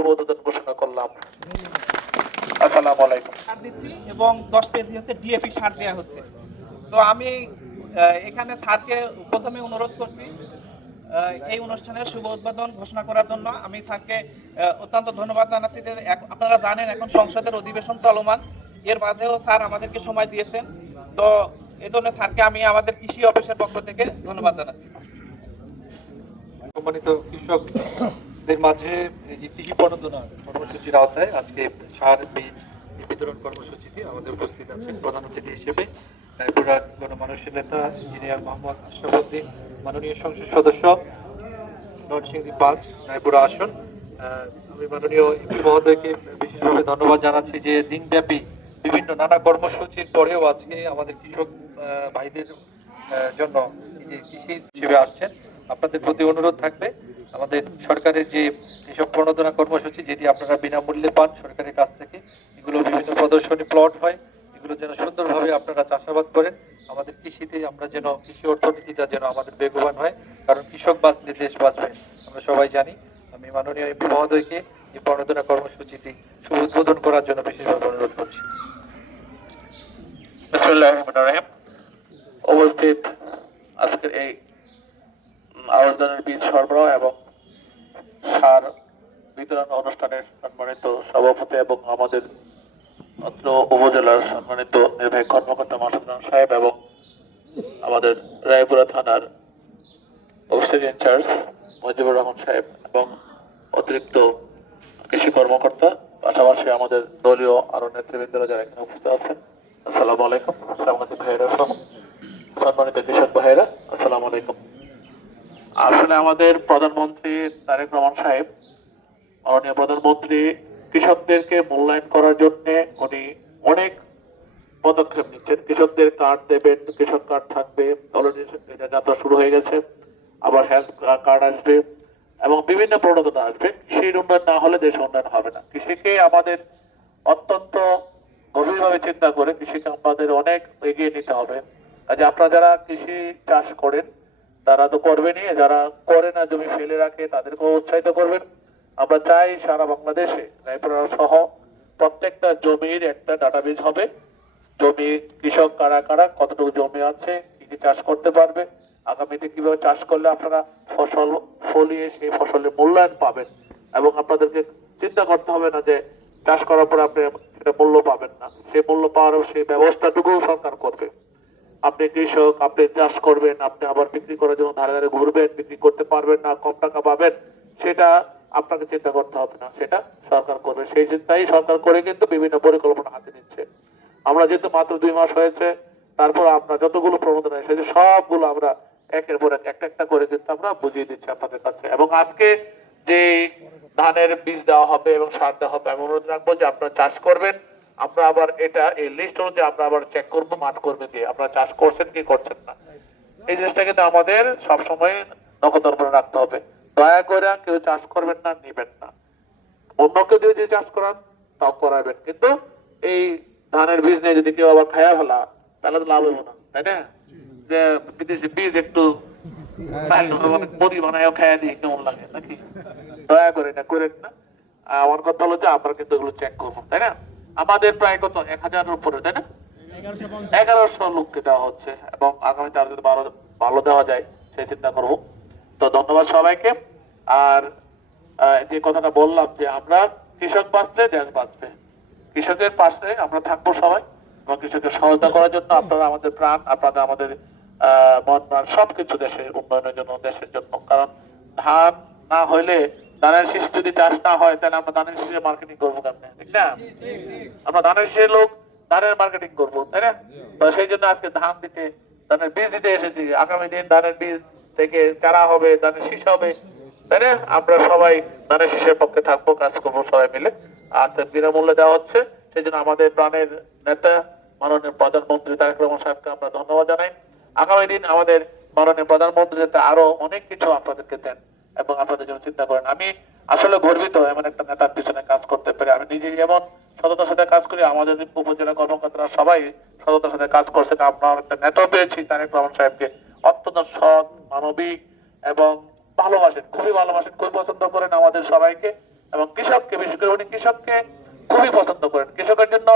শুভ উদ্বোধন ঘোষণা করলাম। আসসালামু আলাইকুম। এবং 10 কেজি হচ্ছে ডিএপি সার দেওয়া হচ্ছে। তো আমি এখানে স্যারকে প্রথমে অনুরোধ করছি এই অনুষ্ঠানের শুভ উদ্বোধন ঘোষণা করার জন্য। আমি স্যারকে অত্যন্ত ধন্যবাদ জানাচ্ছি যে আপনারা জানেন এখন সংসদের অধিবেশন চলমান, এর মাঝেও স্যার আমাদেরকে সময় দিয়েছেন। তো এই জন্য স্যারকে আমি আমাদের কৃষি অফিসের পক্ষ থেকে ধন্যবাদ জানাচ্ছি। সম্মানিত কৃষকদের মাঝে এই যে কৃষি প্রণোদনা কর্মসূচির আওতায় আজকে সার বীজ বিতরণ কর্মসূচিতে আমাদের উপস্থিত আছেন প্রধান অতিথি হিসেবে রায়পুরা গণমানুষের নেতা ইঞ্জিনিয়ার মোহাম্মদ আশরাফুদ্দিন, মাননীয় সংসদ সদস্য নরসিংদী 5 রায়পুরা আসন। আমি মাননীয় এমপি মহোদয়কে বিশেষভাবে ধন্যবাদ জানাচ্ছি যে দিনব্যাপী বিভিন্ন নানা কর্মসূচির পরেও আজকে আমাদের কৃষক ভাইদের জন্য যে কৃষি হিসেবে আসছেন। আপনাদের প্রতি অনুরোধ থাকবে আমাদের সরকারের যে কৃষক প্রণোদনা কর্মসূচি, যেটি আপনারা বিনামূল্যে পান সরকারের কাছ থেকে, এগুলো বিভিন্ন প্রদর্শনী প্লট হয়, এগুলো যেন সুন্দরভাবে আপনারা চাষাবাদ করেন। আমাদের কৃষিতে আমরা যেন কৃষি অর্থনীতিটা যেন আমাদের বেগবান হয়, কারণ কৃষক বাঁচলে দেশ বাঁচবে, আমরা সবাই জানি। আমি মাননীয় এমপি মহোদয়কে এই প্রণোদনা কর্মসূচিটি শুভ উদ্বোধন করার জন্য বিশেষভাবে অনুরোধ করছি। বিসমিল্লাহির রহমানির রহিম। উপস্থিত আজকের এই আবেদনের বীজ সরবরাহ এবং সার বিতরণ অনুষ্ঠানের সম্মানিত সভাপতি এবং আমাদের অত্র উপজেলার সম্মানিত নির্বাহী কর্মকর্তা মাসুদ সাহেব এবং আমাদের রায়পুরা থানার অফিসার ইনচার্জ মুজিবুর রহমান সাহেব এবং অতিরিক্ত কৃষি কর্মকর্তা, পাশাপাশি আমাদের দলীয় আরো নেতৃবৃন্দরা যারা এখানে উপস্থিত আছেন, আসসালামু আলাইকুম। সাংবাদিক ভাইয়েরা সহ সম্মানিত কৃষক ভাইয়েরা, আসসালামু আলাইকুম। আসলে আমাদের প্রধানমন্ত্রী তারেক রহমান সাহেব, মাননীয় প্রধানমন্ত্রী কৃষকদেরকে মূল্যায়ন করার জন্য উনি অনেক পদক্ষেপ নিচ্ছেন। কৃষকদের কার্ড দেবেন, কৃষক কার্ড থাকবে, অলরেডি এটা যাত্রা শুরু হয়ে গেছে, আবার হেলথ কার্ড আসবে এবং বিভিন্ন প্রণোদনা আসবে। কৃষির উন্নয়ন না হলে দেশ উন্নয়ন হবে না। কৃষিকে আমাদের অত্যন্ত গভীরভাবে চিন্তা করে কৃষিকে আমাদের অনেক এগিয়ে নিতে হবে। কাজে আপনারা যারা কৃষি চাষ করেন তারা তো করবেনই, যারা করে না জমি ফেলে রাখে তাদেরকেও উৎসাহিত করবেন। আমরা চাই সারা বাংলাদেশে রায়পুরা সহ প্রত্যেকটা জমির একটা ডাটাবেজ হবে। জমি কৃষক কারা কারা কতটুকু জমি আছে, কি কি চাষ করতে পারবে, আগামীতে কিভাবে চাষ করলে আপনারা ফসল ফলিয়ে সেই ফসলের মূল্যায়ন পাবেন। এবং আপনাদেরকে চিন্তা করতে হবে না যে চাষ করার পর আপনি সেটা মূল্য পাবেন না, সেই মূল্য পাওয়ার সেই ব্যবস্থাটুকু সরকার করবে। আপনি কৃষক, আপনি চাষ করবেন, আপনি আবার বিক্রি করার জন্য ধারে ধারে ঘুরবেন, বিক্রি করতে পারবেন না, কম টাকা পাবেন, সেটা আপনাকে চিন্তা করতে হবে না, সেটা সরকার করবে। সেই চিন্তাই সরকার করে কিন্তু বিভিন্ন পরিকল্পনা হাতে নিচ্ছে। আমরা যেহেতু মাত্র 2 মাস হয়েছে, তারপর আমরা যতগুলো প্রণোদনা এসেছে সবগুলো আমরা একের পর এক একটা একটা করে কিন্তু আমরা বুঝিয়ে দিচ্ছি আপনাদের কাছে। এবং আজকে যে ধানের বীজ দেওয়া হবে এবং সার দেওয়া হবে, আমি অনুরোধ রাখবো যে আপনারা চাষ করবেন। আমরা আবার এটা এই লিস্ট অনুযায়ী আমরা আবার চেক করবো মাঠ কর্মী দিয়ে আপনারা চাষ করছেন কি করছেন না। এই জিনিসটা কিন্তু আমাদের সবসময় নজরে রাখতে হবে। দয়া করে কেউ চাষ করবেন না, নিবেন না। অন্যকে দিয়ে যে চাষ করান তাও করাবেন, কিন্তু এই ধানের বীজ নিয়ে যদি কেউ আবার খায়া ফেলা তাহলে তো লাভ হবো না, তাই না? যে বিদেশি বীজ একটু মুড়ি বানায় খায়া দিয়ে কেমন লাগে নাকি? দয়া করে এটা করেন না। আমার কথা হলো যে আমরা কিন্তু এগুলো চেক করবো, তাই না? আমাদের প্রায় কত 1000-এর উপরে, তাই না? 1100 লোককে দেওয়া হচ্ছে এবং আগামীতে আরো যদি ভালো দেওয়া যায় সেই চিন্তা করবো। তো ধন্যবাদ সবাইকে। আর যে কথাটা বললাম যে আমরা কৃষক বাঁচলে দেশ বাঁচবে, কৃষকের পাশে আমরা থাকবো সবাই এবং কৃষকের সহায়তা করার জন্য আপনারা আমাদের প্রাণ, আপনারা আমাদের মন প্রাণ সবকিছু দেশের উন্নয়নের জন্য, দেশের জন্য। কারণ ধান না হইলে, ধানের শীষ যদি চাষ না হয় তাহলে আমরা ধানের শীষের মার্কেটিং করবো কেমনে, ঠিক না? আমরা ধানের শীষের লোক ধানের মার্কেটিং করবো, তাই না? তো সেই জন্য আজকে ধান দিতে, ধানের বীজ দিতে এসেছি। আগামী দিন ধানের বীজ থেকে চারা হবে, ধানের শীষ হবে, তাই না? আমরা সবাই ধানের শীষের পক্ষে থাকবো, কাজ করবো সবাই মিলে। আচ্ছা, বিনামূল্যে দেওয়া হচ্ছে, সেই জন্য আমাদের প্রাণের নেতা মাননীয় প্রধানমন্ত্রী তারেক রহমান সাহেবকে আমরা ধন্যবাদ জানাই। আগামী দিন আমাদের মাননীয় প্রধানমন্ত্রী যাতে আরো অনেক কিছু আপনাদেরকে দেন এবং আপনাদের জন্য চিন্তা করেন। আমি আসলে গর্বিত এমন একটা নেতার পিছনে কাজ করতে পেরে। আমি নিজে যেমন সততার সাথে কাজ করি, আমাদের উপজেলা কর্মকর্তারা সবাই সততার সাথে কাজ করছেন। আমরা একটা নেতা পেয়েছি তারেক রহমান সাহেবকে, অত্যন্ত সৎ, মানবিক এবং ভালোবাসেন, খুবই ভালোবাসেন, খুবই পছন্দ করেন আমাদের সবাইকে। এবং কৃষককে, বিশেষ করে উনি কৃষককে খুবই পছন্দ করেন। কৃষকের জন্য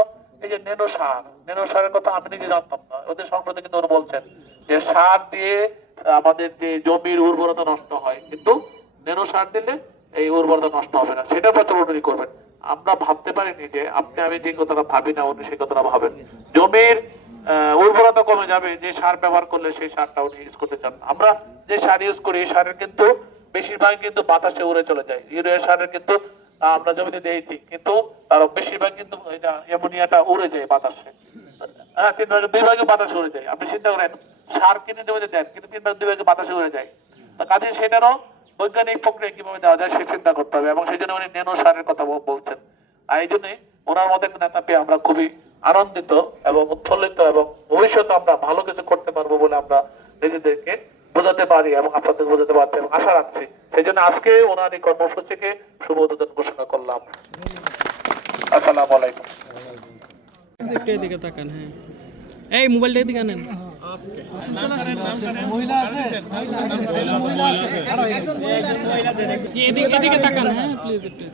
এই যে ন্যানো সারের কথা আমি নিজে জানতাম না, ওদের সংসদে কিন্তু উনি বলছেন যে সার দিয়ে আমাদের যে জমির উর্বরতা নষ্ট হয়, কিন্তু ন্যানো সার দিলে এই উর্বরতা নষ্ট হবে না, সেটা প্রচলন উনি করবেন। আমরা ভাবতে পারিনি যে আপনি আমি যে কথাটা ভাবি না উনি সেই কথাটা ভাবেন। জমির উর্বরতা কমে যাবে যে সার ব্যবহার করলে, সেই সারটা উনি ইউজ করতে চান। আমরা যে সার ইউজ করি এই সারের কিন্তু বেশিরভাগ কিন্তু বাতাসে উড়ে চলে যায়। ইউরিয়া সারের কিন্তু আমরা জমিতে দিয়েছি, কিন্তু তার বেশিরভাগ কিন্তু অ্যামোনিয়াটা উড়ে যায় বাতাসে। হ্যাঁ, 2 ভাগে বাতাসে উড়ে যায়। আপনি চিন্তা করেন সার কিনে জমিতে দেন, কিন্তু 2 ভাগে বাতাসে উড়ে যায়। কাজে সেটারও বৈজ্ঞানিক প্রক্রিয়া কিভাবে দেওয়া যায় সে চিন্তা করতে হবে, এবং সেই জন্য উনি ন্যানো সারের কথা বলছেন। আর এই জন্যই ওনার মতো একটা নেতা পেয়ে আমরা খুবই আনন্দিত এবং উৎফুল্লিত, এবং ভবিষ্যতে আমরা ভালো কিছু করতে পারবো বলে আমরা নিজেদেরকে বোঝাতে পারি এবং আপনাদের বোঝাতে পারছি এবং আশা রাখছি। সেই জন্য আজকে ওনার এই কর্মসূচিকে শুভ উদ্বোধন ঘোষণা করলাম। আসসালামু আলাইকুম। একটু এদিকে তাকান। হ্যাঁ, এই মোবাইলটা এদিকে আনেন। এদিকে তাকান। হ্যাঁ প্লিজ একটু